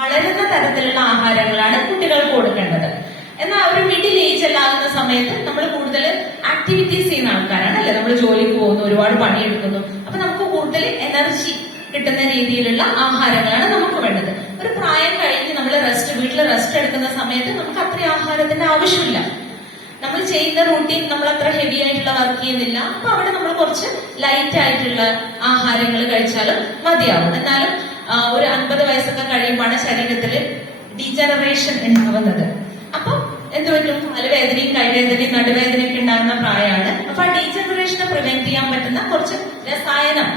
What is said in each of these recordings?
വളരുന്ന തരത്തിലുള്ള ആഹാരങ്ങളാണ് കുട്ടികൾക്ക് കൊടുക്കേണ്ടത്. എന്നാൽ ഒരു മിഡിൽ ഏജ് എല്ലാകുന്ന സമയത്ത് നമ്മൾ കൂടുതൽ ആക്ടിവിറ്റീസ് ചെയ്യുന്ന ആൾക്കാരാണ് അല്ലെ. നമ്മൾ ജോലിക്ക് പോകുന്നു, ഒരുപാട് പണിയെടുക്കുന്നു. അപ്പൊ നമുക്ക് കൂടുതൽ എനർജി കിട്ടുന്ന രീതിയിലുള്ള ആഹാരങ്ങളാണ് നമുക്ക് വേണ്ടത്. ഒരു പ്രായം കഴിഞ്ഞ് നമ്മൾ വീട്ടിൽ റെസ്റ്റ് എടുക്കുന്ന സമയത്ത് നമുക്ക് അത്ര ആഹാരത്തിന്റെ ആവശ്യമില്ല. നമ്മൾ ചെയ്യുന്ന റൂട്ടീൻ നമ്മൾ അത്ര ഹെവി ആയിട്ടുള്ള വർക്ക് ചെയ്യുന്നില്ല. അപ്പൊ അവിടെ നമ്മൾ കുറച്ച് ലൈറ്റ് ആയിട്ടുള്ള ആഹാരങ്ങൾ കഴിച്ചാലും മതിയാവും. എന്നാലും ഒരു 50 വയസ്സൊക്കെ കഴിയുമ്പോഴാണ് ശരീരത്തിൽ ഡീജനറേഷൻ ഉണ്ടാവുന്നത്. അപ്പൊ എന്തുപറ്റും, കാലുവേദനയും കൈവേദനയും നടുവേദനയൊക്കെ ഉണ്ടാകുന്ന പ്രായമാണ്. അപ്പൊ ആ ഡീജനറേഷനെ പ്രിവെന്റ് ചെയ്യാൻ പറ്റുന്ന കുറച്ച് രസായനം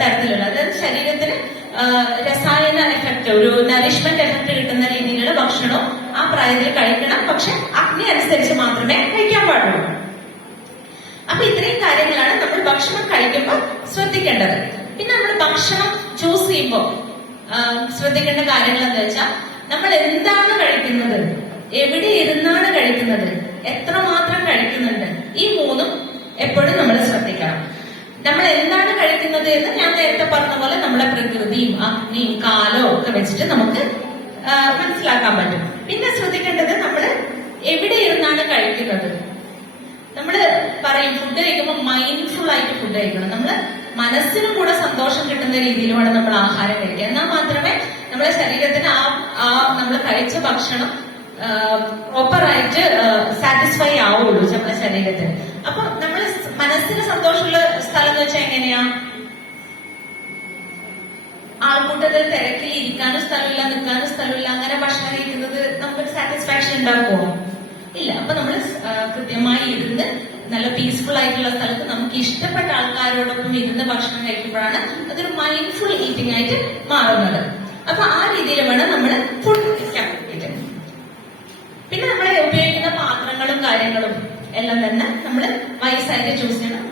തരത്തിലുള്ള, അതായത് ശരീരത്തിന് രസായന എഫക്ട്, ഒരു നറിഷ്മെന്റ് എഫക്ട് കിട്ടുന്ന രീതിയിലുള്ള ഭക്ഷണവും ആ പ്രായത്തിൽ കഴിക്കണം. പക്ഷെ അഗ്നി അനുസരിച്ച് മാത്രമേ കഴിക്കാൻ പാടുള്ളൂ. അപ്പൊ ഇത്രയും കാര്യങ്ങളാണ് നമ്മൾ ഭക്ഷണം കഴിക്കുമ്പോൾ ശ്രദ്ധിക്കേണ്ടത്. പിന്നെ നമ്മൾ ഭക്ഷണം ചൂസ് ചെയ്യുമ്പോൾ ശ്രദ്ധിക്കേണ്ട കാര്യങ്ങൾ എന്താ വെച്ചാൽ, നമ്മൾ എന്താണ് കഴിക്കുന്നത്, എവിടെ ഇരുന്നാണ് കഴിക്കുന്നത്, എത്രമാത്രം കഴിക്കുന്നുണ്ട്, ഈ മൂന്നും എപ്പോഴും നമ്മൾ ശ്രദ്ധിക്കണം. നമ്മൾ എന്താണ് കഴിക്കുന്നത് എന്ന് ഞാൻ നേരത്തെ പറഞ്ഞ പോലെ നമ്മളെ പ്രകൃതിയും അഗ്നിയും കാലവും ഒക്കെ വെച്ചിട്ട് നമുക്ക് മനസ്സിലാക്കാൻ പറ്റും. പിന്നെ ശ്രദ്ധിക്കേണ്ടത് നമ്മൾ എവിടെ ഇരുന്നാണ് കഴിക്കുന്നത്. നമ്മള് പറയും ഫുഡ് കഴിക്കുമ്പോൾ മൈൻഡ്ഫുൾ ആയിട്ട് ഫുഡ് കഴിക്കണം. നമ്മള് മനസ്സിനും കൂടെ സന്തോഷം കിട്ടുന്ന രീതിയിലുമാണ് നമ്മൾ ആഹാരം കഴിക്കുക. എന്നാൽ മാത്രമേ നമ്മുടെ ശരീരത്തിന് ആ നമ്മൾ കഴിച്ച ഭക്ഷണം പ്രോപ്പറായിട്ട് സാറ്റിസ്ഫൈ ആവുള്ളൂ നമ്മുടെ ശരീരത്തിന്. അപ്പൊ നമ്മൾ മനസ്സിന് സന്തോഷമുള്ള സ്ഥലം എന്ന് വെച്ചാൽ എങ്ങനെയാ, ആൾക്കൂട്ടത്തിൽ തിരക്കിൽ ഇരിക്കാനും സ്ഥലമില്ല, നിൽക്കാനും സ്ഥലമില്ല, അങ്ങനെ ഭക്ഷണം കഴിക്കുന്നത് നമുക്കൊരു സാറ്റിസ്ഫാക്ഷൻ ഉണ്ടാക്കുമോ? ഇല്ല. അപ്പൊ നമ്മൾ കൃത്യമായി ഇരുന്ന് നല്ല പീസ്ഫുൾ ആയിട്ടുള്ള സ്ഥലത്ത് നമുക്ക് ഇഷ്ടപ്പെട്ട ആൾക്കാരോടൊപ്പം ഇരുന്ന് ഭക്ഷണം കഴിക്കുമ്പോഴാണ് അതൊരു മൈൻഡ്ഫുൾ ഈറ്റിംഗ് ആയിട്ട് മാറുന്നത്. അപ്പൊ ആ രീതിയിൽ വേണം നമ്മൾ ഫുഡ് കഴിക്കാൻ വേണ്ടിയിട്ട്. പിന്നെ നമ്മളെ ഉപയോഗിക്കുന്ന പാത്രങ്ങളും കാര്യങ്ങളും എല്ലാം തന്നെ നമ്മൾ വയസ്സായിട്ട് ചൂസ് ചെയ്യണം.